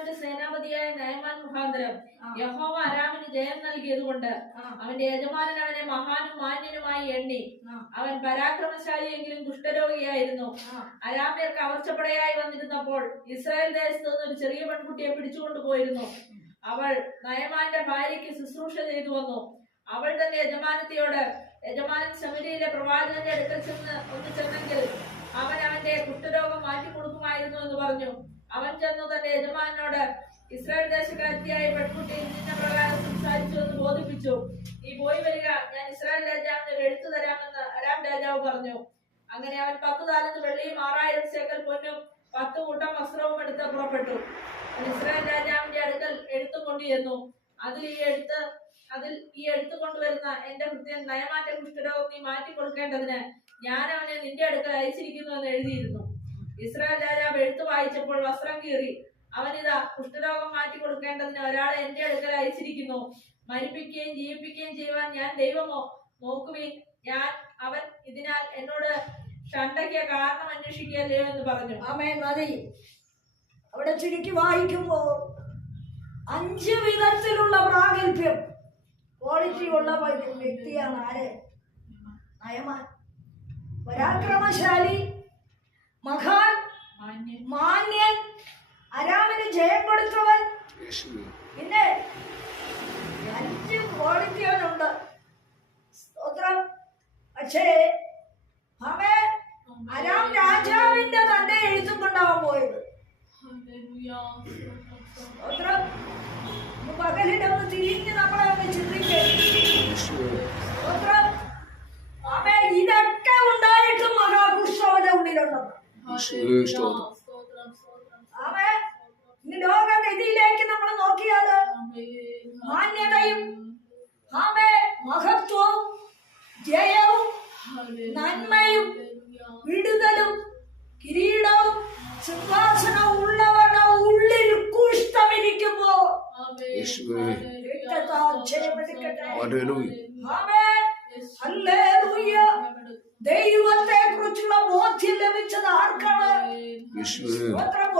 രാജാവിന്റെ സേനാപതിയായ നയമാൻ മുഖാന്തരം യഹോവ അരാമിന് ജയം നൽകിയതുകൊണ്ട് അവന്റെ യജമാനൻ അവനെ മഹാനും മാന്യനുമായി എണ്ണി. അവൻ പരാക്രമശാലിയെങ്കിലും കുഷ്ഠരോഗിയായിരുന്നു. അരാമ്യർ കവർച്ചപ്പടയായി വന്നിരുന്നപ്പോൾ ഇസ്രായേൽ ദേശത്ത് നിന്ന് ഒരു ചെറിയ പെൺകുട്ടിയെ പിടിച്ചുകൊണ്ടുപോയിരുന്നു. അവൾ നയമാന്റെ ഭാര്യയ്ക്ക് ശുശ്രൂഷ ചെയ്തു വന്നു. അവൾ തന്റെ യജമാനത്തിയോട്, യജമാനൻ ശമരിയിലെ പ്രവാചകന്റെ അടുക്കൽ ചെന്നെങ്കിൽ അവൻ അവന്റെ കുഷ്ഠരോഗം മാറ്റിക്കൊടുക്കുമായിരുന്നു എന്ന് പറഞ്ഞു. അവൻ ചെന്നു തന്റെ യജമാനോട്, ഇസ്രായേൽ ദേശക്കാരിയായ പെൺകുട്ടി ഇന്ന പ്രകാരം സംസാരിച്ചു എന്ന് ബോധിപ്പിച്ചു. നീ പോയി വരിക, ഞാൻ ഇസ്രായേൽ രാജാവിന് ഒരു എഴുത്തു തരാമെന്ന് അരാം രാജാവ് പറഞ്ഞു. അങ്ങനെ അവൻ 10 താലന്ത് വെള്ളിയും 6000 ശേക്കൽ പൊന്നും 10 കൂട്ടം വസ്ത്രവും എടുത്ത് പുറപ്പെട്ടു. ഇസ്രായേൽ രാജാവിന്റെ അടുക്കൽ എഴുത്തും കൊണ്ടുചെന്നു. അതിൽ ഈ എഴുത്ത് കൊണ്ടുവരുന്ന എന്റെ കൃത്യൻ നയമാന്റെ കുഷ്ഠരോഗം നീ മാറ്റിക്കൊടുക്കേണ്ടതിന് ഞാൻ അവനെ നിന്റെ അടുക്കൽ അയച്ചിരിക്കുന്നു എന്ന് എഴുതിയിരുന്നു. ഇസ്രായേൽ രാജാവ് എഴുത്ത് വായിച്ചപ്പോൾ വസ്ത്രം കീറി, അവനിതാ കുഷ്ഠരോഗം മാറ്റിക്കൊടുക്കേണ്ടതിന് ഒരാളെ എന്റെ അടുക്കൽ അയച്ചിരിക്കുന്നു. മരിപ്പിക്കുകയും ജീവിപ്പിക്കുകയും ചെയ്യുവാൻ ഞാൻ ദൈവമോ? നോക്കുവിൻ, അവൻ ഇതിനാൽ എന്നോട് ഷണ്ടയ്ക്ക് കാരണം അന്വേഷിക്കുകയല്ലയോ എന്ന് പറഞ്ഞു. ആമേൻ. മതി. അവിടെ ചുരുക്കി വായിക്കുമ്പോൾ 5 വിധത്തിലുള്ള പ്രാഗൽഭ്യം, ക്വാളിറ്റി ഉള്ള വ്യക്തിയാണ് ആര്? നയമാൻ. പരാക്രമശാലി, മഹാൻ, മാന്യൻ, അരാമിന് ജയം കൊടുത്തവൻ. പിന്നെ 5 ക്വാളിറ്റി അവനുണ്ട്. സ്തോത്രം. പക്ഷേ അരാം രാജാവിന്റെ തന്നെ എഴുത്തും കൊണ്ടാവാൻ പോയത്. പകലിടന്ന് തിരിഞ്ഞ് നമ്മളെ ചിന്തിക്കേ. ഇതൊക്കെ ഉണ്ടായിട്ടും മഹാപുരുഷന്റെ ഉള്ളിലുണ്ടെന്ന്. ഇനി ലോകഗതിയിലേക്ക് നമ്മൾ നോക്കിയാല് മാന്യതയും മഹത്വവും ജയവും നന്മയും വിടുതലും കിരീടവും സിംഹാസനവും ഉള്ളവരുടെ ഉള്ളിൽ കുഷ്ഠമിരിക്കുമ്പോ ദൈവത്തെ കുറിച്ചുള്ള ബോധ്യം ലഭിച്ചത് ആർക്കാണ്?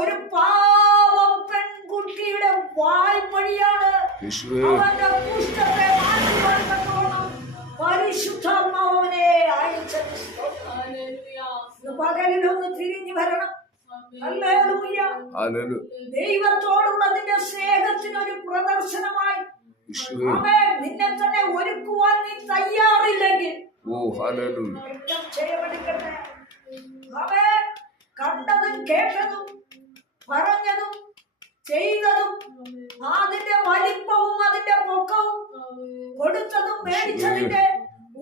ഒരു പാവം പെൺകുട്ടിയുടെ വായ്പഴിയാണ് അവന്റെ കുഷ്ഠത്തെ മാറ്റുവാൻ പരിശുദ്ധാത്മാവനെ അയച്ചത്. പകലിലൊന്ന് തിരിഞ്ഞു വരണം. ദൈവത്തോടുള്ളതിന്റെ സ്നേഹത്തിനൊരു പ്രദർശനമായി നിന്നെ തന്നെ ഒരുക്കുവാൻ നീ തയ്യാറില്ലെങ്കിൽ കണ്ടതും കേട്ടതും പറഞ്ഞതും ചെയ്തതും അതിന്റെ വലിപ്പവും അതിന്റെ പൊക്കവും കൊടുത്തതും മേടിച്ചതിന്റെ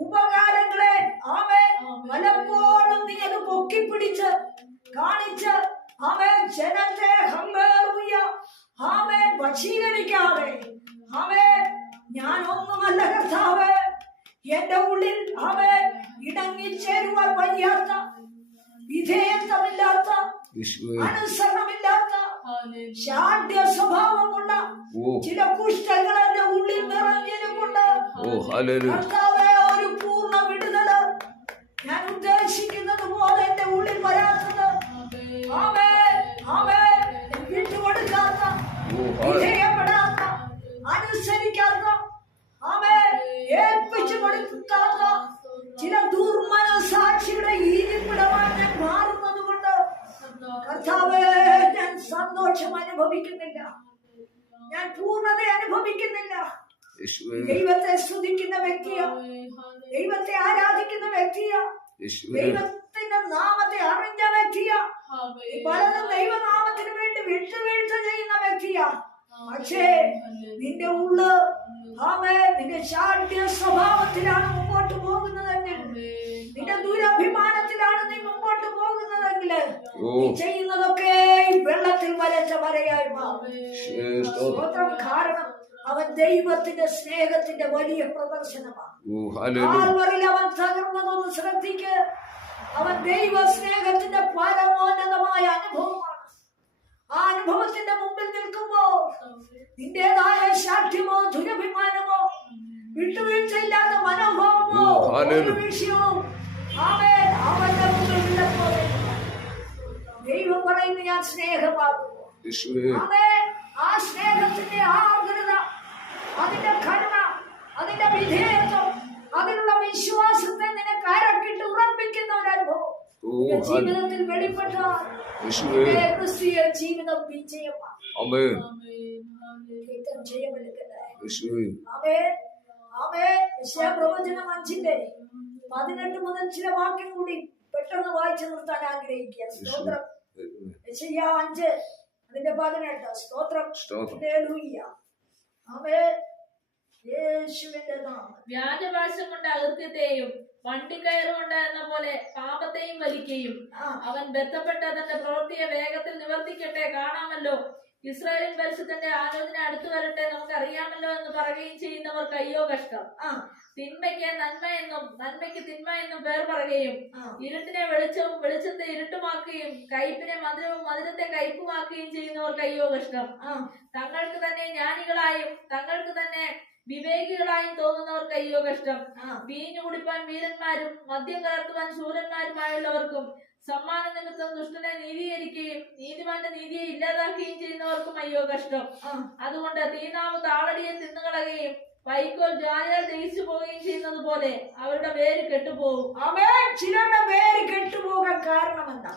ഉപകാരങ്ങളെ പലപ്പോഴും നീ അത് പൊക്കിപ്പിടിച്ച് കാണിച്ച് ജനത്തെ വശീകരിക്കാതെ ഞാനൊന്നുമല്ല കർത്താവ്, എന്റെ ഉള്ളിൽ ഇടങ്ങിച്ചേരുവാൻ വയ്യാത്ത, വിധേയത്വമില്ലാത്ത, അനുസരണമില്ലാത്ത, ശാഠ്യ സ്വഭാവമുള്ള ചില കുഷ്ഠങ്ങൾ എന്റെ ഉള്ളിൽ നിറഞ്ഞിരുമുണ്ട്. കർത്താവേ, ഒരു പൂർണ്ണ വിടുതല് ഞാൻ ഉദ്ദേശിക്കുന്നത് പോലെ എന്റെ ഉള്ളിൽ വരാത്തത്, വിട്ടുകൊടുക്കാത്ത, വിധേയപ്പെടാത്ത, അനുസരിക്കാത്ത, ഏൽപ്പിച്ചു കൊടുക്കാത്ത ചില ദുർമനസാക്ഷിയുടെ ഈരിപ്പിടമായി ഞാൻ മാറുന്നത് കൊണ്ട് കർത്താവേ, ഞാൻ സന്തോഷം അനുഭവിക്കുന്നില്ല, ഞാൻ പൂർണ്ണത അനുഭവിക്കുന്നില്ല. ദൈവത്തെ സ്തുതിക്കുന്ന വ്യക്തിയോ, ദൈവത്തെ ആരാധിക്കുന്ന വ്യക്തിയോ, ദൈവത്തിന്റെ നാമത്തെ അറിഞ്ഞ വ്യക്തിയോ, പലതും ദൈവനാമത്തിന് വേണ്ടി വിട്ടുവീഴ്ച ചെയ്യുന്ന വ്യക്തിയാ. പക്ഷേ നിന്റെ ഉള്ള് നിന്റെ ശാഠ്യ സ്വഭാവത്തിലാണ് മുമ്പോട്ട് പോകുന്നതെങ്കിൽ, നിന്റെ ദുരഭിമാനത്തിലാണ് നീ മുമ്പോട്ട് പോകുന്നതെങ്കിൽ, നീ ചെയ്യുന്നതൊക്കെ വെള്ളത്തിൽ വരച്ച വരയായി മാറും. കാരണം അവൻ ദൈവത്തിന്റെ സ്നേഹത്തിന്റെ വലിയ പ്രദർശനമാണ്. അവൻ തകർന്നതൊന്ന് ശ്രദ്ധിക്ക്. അവൻ ദൈവ സ്നേഹത്തിന്റെ പരമോന്നതമായ അനുഭവമാണ്. ആ അനുഭവത്തിന്റെ മുമ്പിൽ നിൽക്കുമ്പോ നിന്റേതായ ശാഠ്യമോ ദുരഭിമാനമോ വിട്ടുവീഴ്ചയില്ലാത്ത മനോഭാവമോ ഒരു വിഷയവും അവന്റെ മുമ്പിൽ വിലപ്പോലെ ദൈവം പറയുന്നു, ഞാൻ സ്നേഹമാകുന്നു. സ്നേഹത്തിന്റെ ആർദ്രത, അതിന്റെ കരുണ, അതിന്റെ വിധേയത്വം, അതിനുള്ള വിശ്വാസത്തെ നിനക്ക് അരക്കിട്ട് ഉറപ്പിക്കുന്ന ഒരു അനുഭവം നിന്റെ ജീവിതത്തിൽ വെളിപ്പെട്ടാൽ നിന്റെ ക്രിസ്തീയ ജീവിതം വിജയമാണ്. പ്രവചനം 5:18 മുതൽ ചില വാക്യം കൂടി പെട്ടെന്ന് വായിച്ചു നിർത്താൻ ആഗ്രഹിക്കുക. സ്തോത്രം. യെശയ്യാ 5 അതിന്റെ 18. സ്തോത്രം. ഹല്ലേലൂയ. ആമേൻ. യേശുവിന്റെ നാമം. വ്യാജഭാഷം കൊണ്ട് അകൃത്യത്തെയും വണ്ടിക്കയറുകൊണ്ട് എന്ന പോലെ പാപത്തെയും വലിക്കുകയും അവൻ ബന്ധപ്പെട്ട തന്റെ പ്രവൃത്തിയെ വേഗത്തിൽ നിവർത്തിക്കട്ടെ, കാണാമല്ലോ. ഇസ്രായേലിൻ പരിശുദ്ധന്റെ ആലോചന അടുത്തു വരട്ടെ, നമുക്ക് അറിയാമല്ലോ എന്ന് പറയുകയും ചെയ്യുന്നവർക്ക് അയ്യോ കഷ്ടം. തിന്മയ്ക്ക് നന്മ എന്നും നന്മയ്ക്ക് തിന്മ എന്നും പേർ പറയുകയും ഇരുട്ടിനെ വെളിച്ചവും വെളിച്ചത്തെ ഇരുട്ടുമാക്കുകയും കയ്പിനെ മധുരവും മധുരത്തെ കയ്പുമാക്കുകയും ചെയ്യുന്നവർക്ക് അയ്യോ കഷ്ടം. തങ്ങൾക്ക് തന്നെ ജ്ഞാനികളായും തങ്ങൾക്ക് തന്നെ വിവേകികളായും തോന്നുന്നവർക്ക് അയ്യോ കഷ്ടം. വീഞ്ഞു കുടിപ്പാൻ വീരന്മാരും മദ്യം കലർത്തുവാൻ ശൂരന്മാരുമായുള്ളവർക്കും സമ്മാന നിമിത്തം ദുഷ്ടനെ നീതീകരിക്കുകയും നീതിമാന്റെ നീതിയെ ഇല്ലാതാക്കുകയും ചെയ്യുന്നവർക്കും അയ്യോ കഷ്ടം. അതുകൊണ്ട് തീനാവ് താളടിയെ തിന്നുകളയുകയും വൈക്കോൽ ജ്വാലയാൽ ദഹിച്ചു പോവുകയും ചെയ്യുന്നത് പോലെ അവരുടെ പേര് കെട്ടുപോകും. ചിലരുടെ പേര് കെട്ടുപോകാൻ കാരണം എന്താ?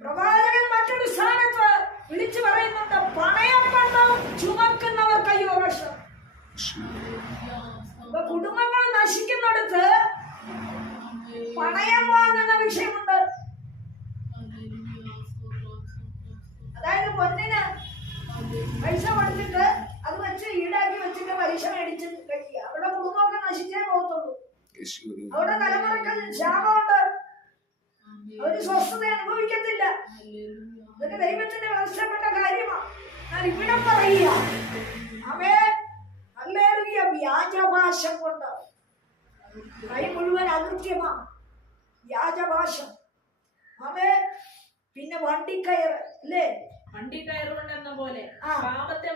പ്രവാചകൻ മറ്റൊരു സ്ഥാനത്ത് വിളിച്ചു പറയുന്നുണ്ട്, പണയം പണം ചുമക്കുന്നവർക്ക് അയ്യോ കഷ്ടം. കുടുംബങ്ങൾ നശിക്കുന്നിടത്ത് പണയം വാങ്ങുന്ന വിഷയമുണ്ട്. അതായത് പൊന്നിന് പൈസ കൊടുത്തിട്ട് അത് വെച്ച് ഈടാക്കി വെച്ചിട്ട് പലിശ മേടിച്ച് കഴിക്കുക. അവിടെ കുടുംബമൊക്കെ നശിച്ചേ പോകത്തുള്ളൂ. അവിടെ തലമുറക്ക് ശാപമുണ്ട്. അവര് സ്വസ്ഥത അനുഭവിക്കത്തില്ല. ഇതൊക്കെ ദൈവത്തിന്റെ വ്യവസ്ഥപ്പെട്ട കാര്യമാണ്. ഞാൻ ഇവിടെ പറയുക, ഹല്ലേലൂയ. വ്യാജഭാഷ കൊണ്ട് കൈ മുഴുവൻ അകൃത്യമാണ്. വ്യാജഭാഷം. പിന്നെ വണ്ടിക്കയറ് അല്ലേ? വണ്ടിക്കയറുകൊണ്ടെന്ന പോലെ പാപത്തെ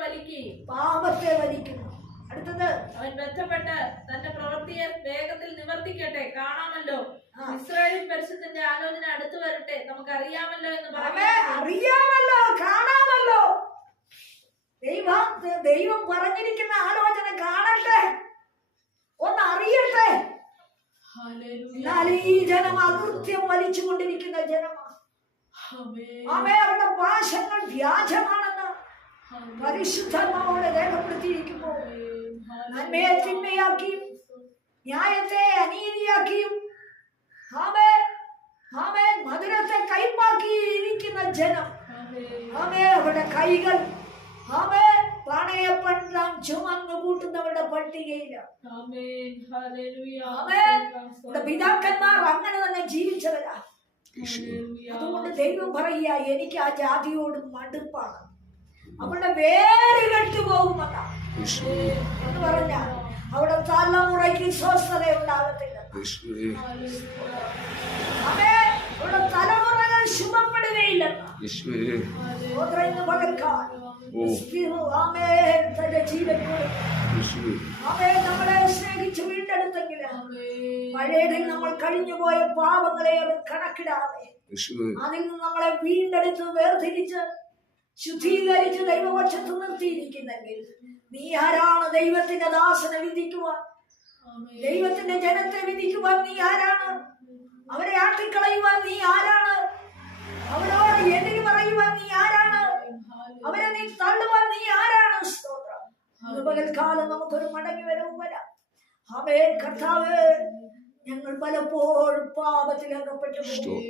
വലിക്കുന്നു. അടുത്തത്, അവൻ ബന്ധപ്പെട്ട് തന്റെ പ്രവൃത്തിയെ വേഗത്തിൽ നിവർത്തിക്കട്ടെ, കാണാമല്ലോ. ഇസ്രായേൽ പരിശുദ്ധന്റെ ആലോചന അടുത്തു വരട്ടെ, നമുക്ക് അറിയാമല്ലോ എന്ന് അറിയാമല്ലോ, കാണാമല്ലോ. ദൈവം പറഞ്ഞിരിക്കുന്ന ആലോചന കാണട്ടെ, ഒന്ന് അറിയട്ടെ. എന്നാൽ ഈ ജനം അകൃത്യം വലിച്ചുകൊണ്ടിരിക്കുന്ന ജനമാണ്. അവരുടെ ഭാഷകൾ വ്യാജമാണെന്ന് പരിശുദ്ധാത്മാവോടെ രേഖപ്പെടുത്തിയിരിക്കുമ്പോൾ നന്മയെ തിന്മയാക്കിയും ന്യായത്തെ അനീതിയാക്കിയും മധുരത്തെ കൈപ്പാക്കി ഇരിക്കുന്ന ജനം, അവരുടെ കൈകൾ പണയപ്പെടാൻ ചുമന്നു കൂട്ടുന്നവരുടെ പട്ടികയിലാണ്. പിതാക്കന്മാർ അങ്ങനെ തന്നെ ജീവിച്ചവരാ. അതുകൊണ്ട് ദൈവം പറയുക, എനിക്ക് ആ ജാതിയോട് മടുപ്പാണ്, അവരുടെ വേര് കെട്ടുപോകുമെന്ന എന്ന് പറഞ്ഞാൽ അവിടെ തലമുറയ്ക്ക് സ്വസ്ഥത ഉണ്ടാകത്തില്ല. അവിടെ തലമുറകൾ ശുഭപ്പെടുകയില്ലെന്ന് നമ്മളെ സ്നേഹിച്ച് വീണ്ടെടുത്തെങ്കിൽ പഴയതിൽ നമ്മൾ കഴിഞ്ഞുപോയ പാപങ്ങളെ അവർ കണക്കിടാതെ അതിൽ നിന്ന് നമ്മളെ വീണ്ടെടുത്ത് വേർതിരിച്ച് ശുദ്ധീകരിച്ച് ദൈവപക്ഷത്ത് നിർത്തിയിരിക്കുന്നെങ്കിൽ നീ ആരാണ് ദൈവത്തിന്റെ ദാസനെ വിധിക്കുവാൻ? ദൈവത്തിന്റെ ജനത്തെ വിധിക്കുവാൻ നീ ആരാണ്? അവരെ ആട്ടിക്കളയുവാൻ നീ ആരാണ്? അവരോട് എതിര് പറയുവാൻ നീ ആരാണ്? അവരെ നീ തള്ളുവാൻ നീ ആരാണ്? സ്തോത്രം. പകൽക്കാലം നമുക്കൊരു മടങ്ങി വരവും വരാം. കർത്താവേ, ഞങ്ങൾ പലപ്പോഴും പാപത്തിൽ അകപ്പെട്ടു പോകും.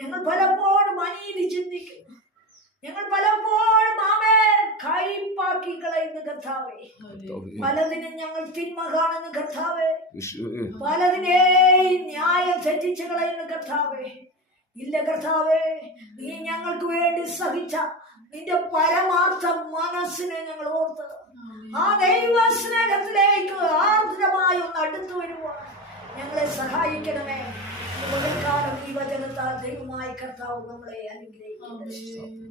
ഞങ്ങൾ പലപ്പോഴും അനീതി ചിന്തിക്കുന്നു. ഞങ്ങൾ പലപ്പോഴും കൈപ്പാക്കി കളയുന്ന കർത്താവേ, പലതിനും ഞങ്ങൾ തിന്മ കാണുന്ന കർത്താവേ, പലതിനെയും ന്യായം തെറ്റിച്ച് കളയുന്ന കർത്താവേ. ഇല്ല കർത്താവേ, നീ ഞങ്ങൾക്ക് വേണ്ടി സഹിച്ച നിന്റെ പരമാർത്ഥ മനസ്സിനെ ഞങ്ങൾ ഓർത്ത് ആ ദൈവ സ്നേഹത്തിലേക്ക് ആർദ്രമായി ഒന്ന് അടുത്തു വരുവാൻ ഞങ്ങളെ സഹായിക്കണമേ. ഈ വചനത്താൽ ദൈവമായ കർത്താവ് നമ്മളെ അനുഗ്രഹിക്കട്ടെ.